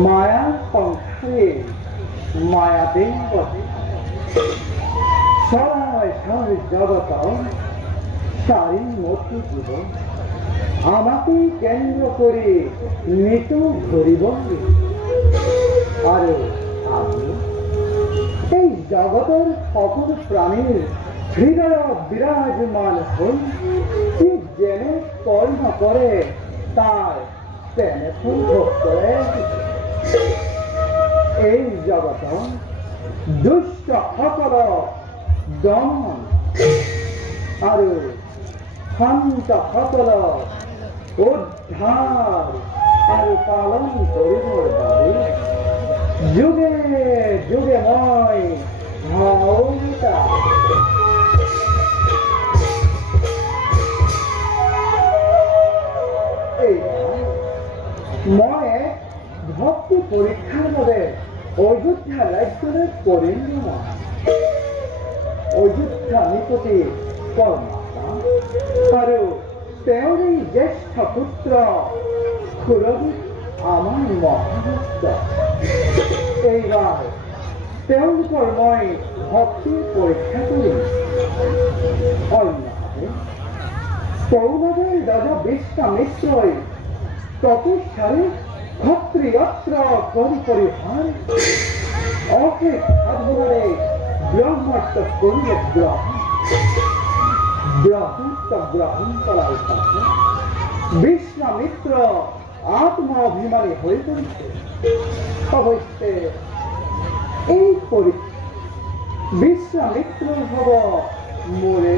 माया पंखे माया देव সরায় সারে জগত সারি মতো জীবন আমাকে কেন্দ্র করে নিত ঘুরিব আর আমি এই জগতের সকল প্রাণীর হৃদয় বিরাজমান হই কি জেনে কর্ম করে তার তেনে করে এই জগত দুষ্ট সকল দমন আর শান্ত সকল উদ্ধার আর পালন করিবার দাবি যুগে যুগে মই মৌলিকা মই ভক্তি পরীক্ষার মধ্যে অযোধ্যা রাজ্যের পরিণাম অযোধ্যা নিকটে কর্মা আৰু তেওঁৰে জ্যেষ্ঠ পুত্ৰ সুৰজিত আমাৰ মহাভক্ত। এইবাৰ তেওঁলোকৰ মই ভক্তিৰ পৰীক্ষা কৰিম। অন্যহাতে কৌৰৱৰ ৰজা বিশ্বামিত্ৰই তপস্যাৰে ক্ষত্ৰিয়ত্র কৰি পৰিহাৰ অশেষ সাধনাৰে ব্ৰহ্মত্ব কৰিলে ব্ৰহ্মত্ব গ্ৰহণ কৰাৰ পাছত বিশ্বামিত্ৰ আত্মঅভিমানী হৈ পৰিছে। অৱশ্যে এই পৰীক্ষা বিশ্বামিত্ৰৰ হ'ব মোৰে